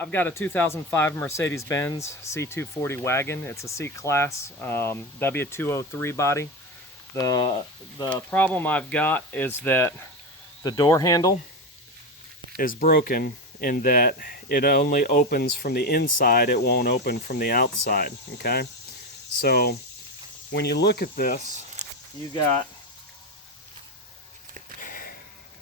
I've got a 2005 Mercedes-Benz C-240 wagon. It's a C-Class W203 body. The problem I've got is that the door handle is broken in that it only opens from the inside, it won't open from the outside, okay? So when you look at this, you got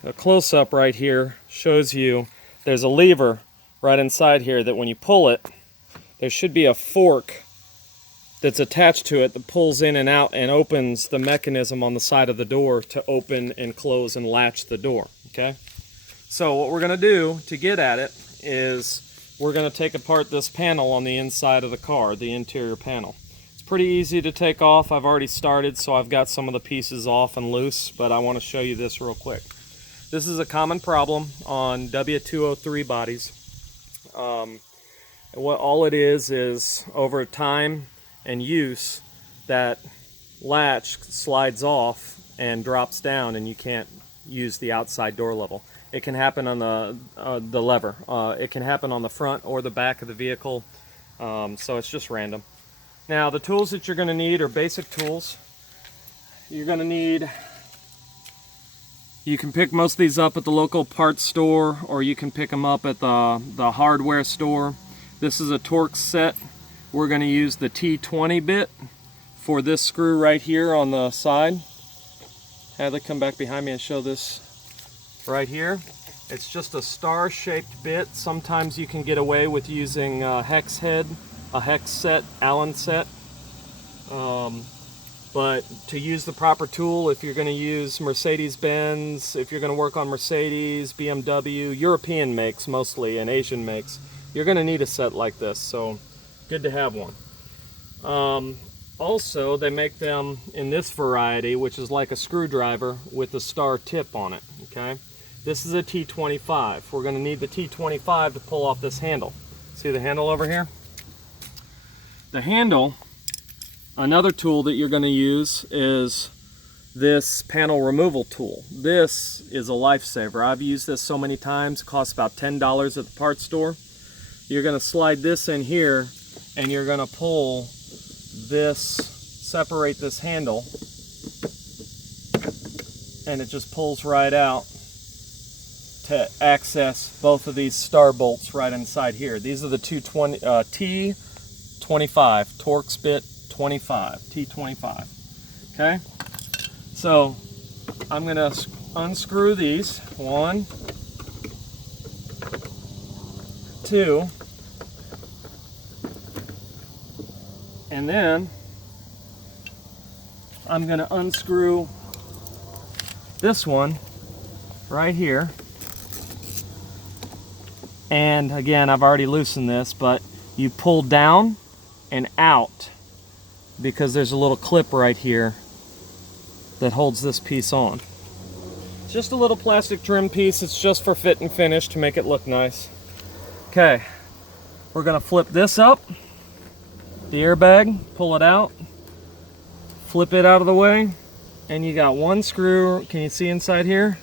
a close-up right here shows you there's a lever right inside here that when you pull it, there should be a fork that's attached to it that pulls in and out and opens the mechanism on the side of the door to open and close and latch the door, okay? So what we're going to do to get at it is we're going to take apart this panel on the inside of the car, the interior panel. It's pretty easy to take off. I've already started, so I've got some of the pieces off and loose, but I want to show you this real quick. This is a common problem on W203 bodies. What all it is over time and use, that latch slides off and drops down and you can't use the outside door level. It can happen on the lever. It can happen on the front or the back of the vehicle, so it's just random. Now the tools that you're going to need are basic tools. You're going to need, you can pick most of these up at the local parts store, or you can pick them up at the hardware store. This is a Torx set. We're going to use the T20 bit for this screw right here on the side. Hadley, come back behind me and show this right here. It's just a star-shaped bit. Sometimes you can get away with using a hex head, a hex set, Allen set. But to use the proper tool, if you're going to use Mercedes-Benz, if you're going to work on Mercedes, BMW, European makes mostly, and Asian makes, you're going to need a set like this, so good to have one. Also, they make them in this variety, which is like a screwdriver with a star tip on it, okay? This is a T25. We're going to need the T25 to pull off this handle. See the handle over here? The handle, another tool that you're going to use is this panel removal tool. This is a lifesaver. I've used this so many times. It costs about $10 at the parts store. You're going to slide this in here and you're going to pull this, separate this handle, and it just pulls right out to access both of these star bolts right inside here. These are the T25 Torx bit 25, T25. Okay, so I'm going to unscrew these. 1, 2, and then I'm going to unscrew this one right here. And again, I've already loosened this, but you pull down and out because there's a little clip right here that holds this piece on. It's just a little plastic trim piece. It's just for fit and finish to make it look nice. Okay, we're going to flip this up, the airbag, pull it out, flip it out of the way, and you got one screw. Can you see inside here?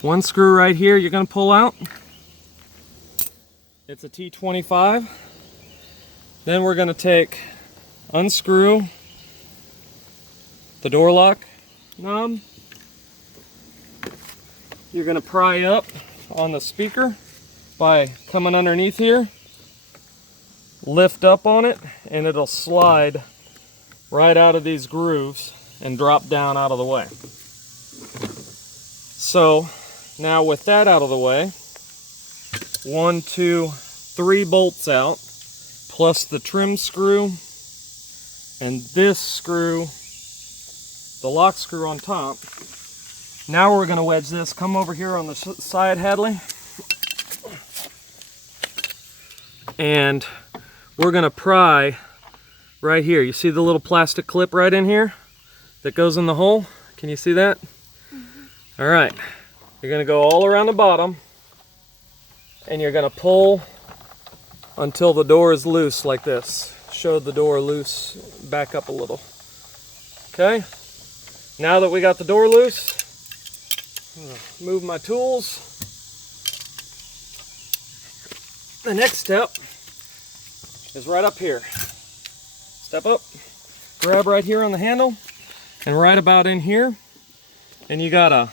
One screw right here you're going to pull out. It's a T25. Then we're going to unscrew the door lock knob. You're going to pry up on the speaker by coming underneath here, lift up on it, and it'll slide right out of these grooves and drop down out of the way. So now with that out of the way, 1, 2, 3 bolts out, plus the trim screw and this screw, the lock screw on top. Now we're going to wedge this. Come over here on the side, Hadley. And we're going to pry right here. You see the little plastic clip right in here that goes in the hole? Can you see that? Mm-hmm. All right. You're going to go all around the bottom and you're going to pull until the door is loose like this. Show the door loose, back up a little. Okay. Now that we got the door loose, move my tools. the next step is right up here. Step up, grab right here on the handle, and right about in here, and you gotta,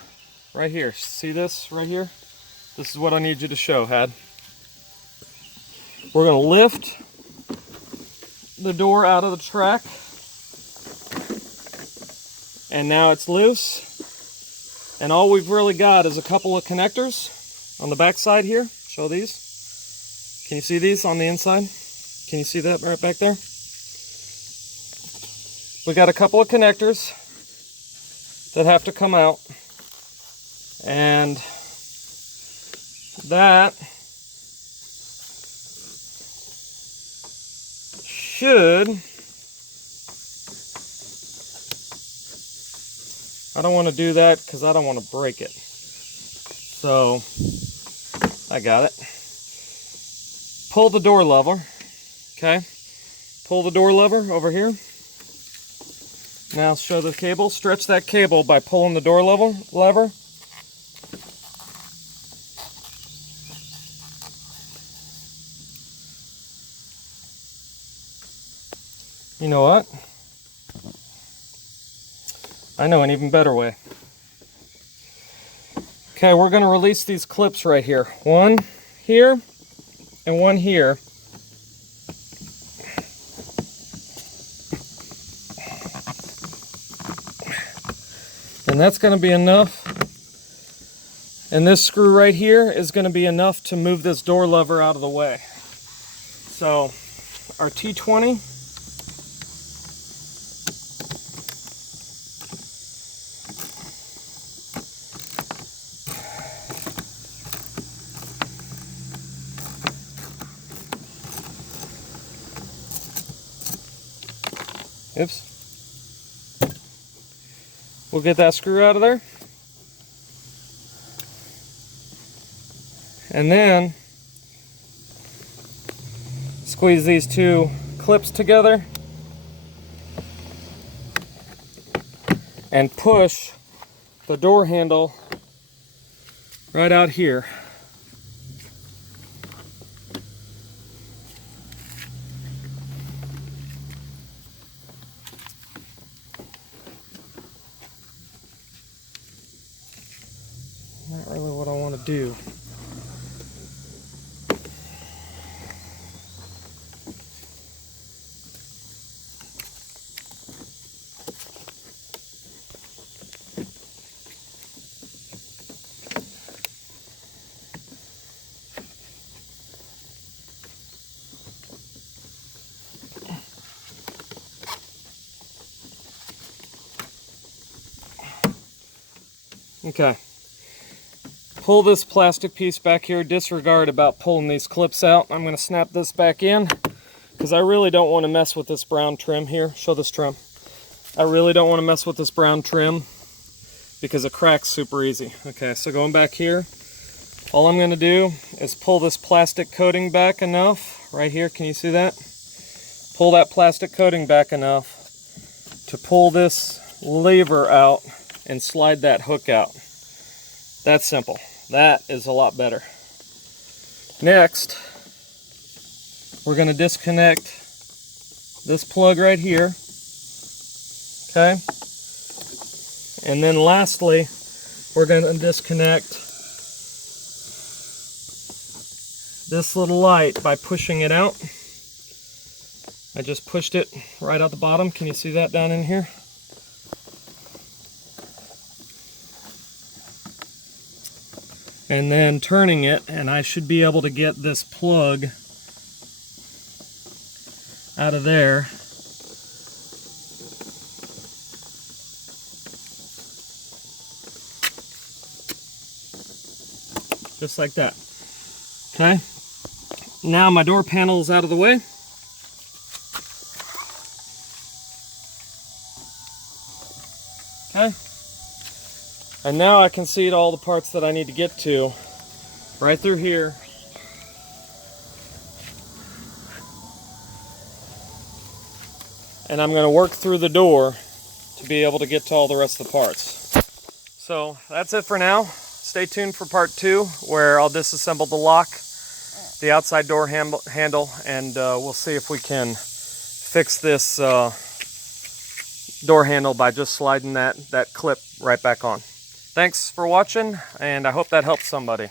right here, see this right here? This is what I need you to show, Had. We're gonna lift the door out of the track, and now it's loose. And all we've really got is a couple of connectors on the back side here. Show these. Can you see these on the inside? Can you see that right back there? We got a couple of connectors that have to come out, and that should, I don't want to do that because I don't want to break it. So I got it. Pull the door lever, okay? Pull the door lever over here. Now show the cable. Stretch that cable by pulling the door lever. You know what? I know an even better way. Okay, we're going to release these clips right here. One here and one here. And that's going to be enough. And this screw right here is going to be enough to move this door lever out of the way. So our T20 oops. We'll get that screw out of there. And then squeeze these two clips together and push the door handle right out here. Not really what I want to do. Okay. Pull this plastic piece back here. Disregard about pulling these clips out. I'm going to snap this back in because I really don't want to mess with this brown trim here. Show this trim. I really don't want to mess with this brown trim because it cracks super easy. Okay, so going back here, all I'm going to do is pull this plastic coating back enough. Right here, can you see that? Pull that plastic coating back enough to pull this lever out and slide that hook out. That's simple. That is a lot better. Next, we're going to disconnect this plug right here. Okay? And then lastly, we're going to disconnect this little light by pushing it out. I just pushed it right out the bottom. Can you see that down in here? And then turning it, and I should be able to get this plug out of there. Just like that. Okay. Now my door panel is out of the way. Okay. And now I can see all the parts that I need to get to right through here. And I'm going to work through the door to be able to get to all the rest of the parts. So that's it for now. Stay tuned for part 2 where I'll disassemble the lock the outside door handle, and we'll see if we can fix this door handle by just sliding that clip right back on. Thanks for watching, and I hope that helps somebody.